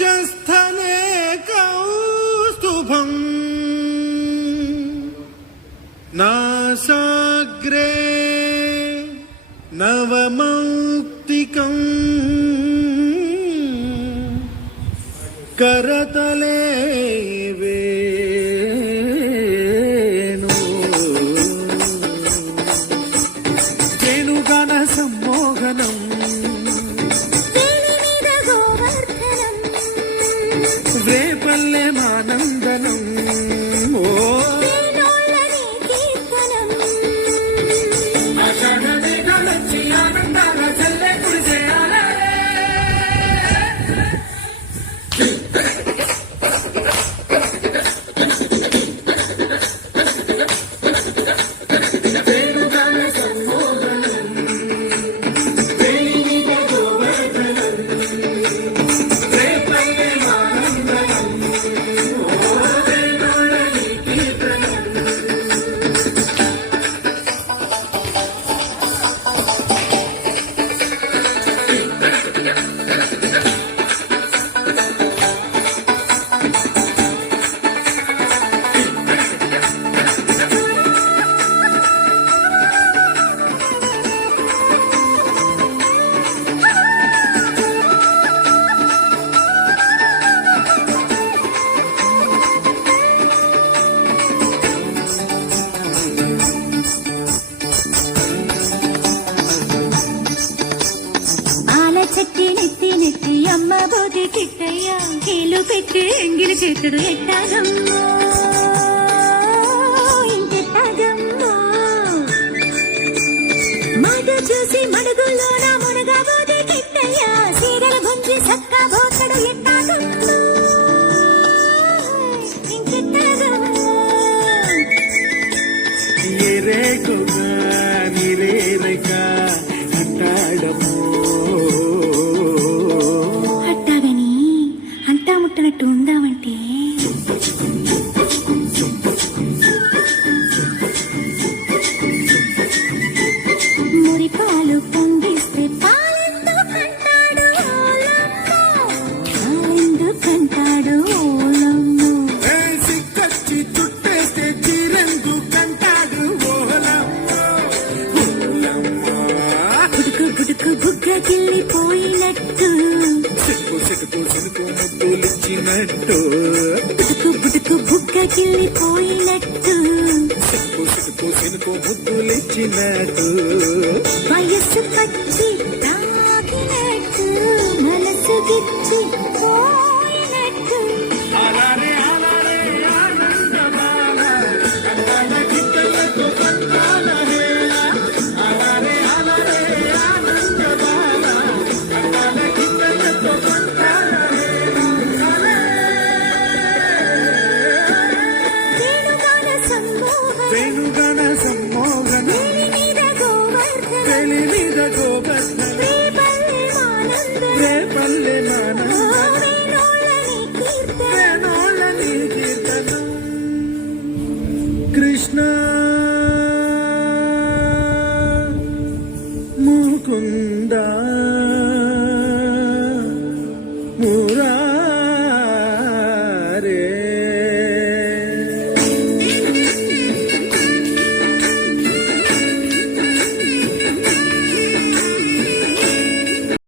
वक्षस्थले कौस्तुभम् नासाग्रे नवमौक्तिकम् करतले वेणु वेणुगान सम्मोहनम् రేపల్లె మానందనం ఓ చెట్టి నెత్తి నెత్తి అమ్మ బోటి కిట్టయ్య కీలు పెట్టి ఎంగిలి చేతుడు ఎట్టాగమ్మో ఇంకెట్టాగమ్మో మాట చూసి మడుగులోన మునగా బోటి కిట్టయ్య సీరల గుంజి సక్క బోతడు ఎట్టాగమ్మో ఇంకెట్టాగమ్మో ఎరేకుగా నిరేరగా అంటాడమ్మో ముట్టనట్టు ఉందామంటే మురిపాలు పొంగిస్తే పాలెందుకంటాడు ఓలమ్మో సిక్కచ్చి చుట్టేస్తే చీరెందుకంటాడు ఓలమ్మో బుడుకు బుడుకు బుగ్గ గిల్లిపోయినట్టు సిటుకు ముద్దులిచ్చినట్టు బుడుకు బుడుకు బుగ్గ గిల్లిపోయినట్టు సినుకు ముద్దులిచ్చినట్టు వయస్సు పచ్చి తాకినట్టు మనసు గిచ్చి పోయినట్టు అలారే అలారే ఆనందమాల కంగాల గిట్టలతో కంగాల హేళ అలారే అలారే ఆనందమాల కంగాల గిట్టలతో కంగాల వేణుగాన సమ్మోహన వేలి మీద గోవర్ధన రేపల్లె వేణోళ్ళని కీర్తనం కృష్ణ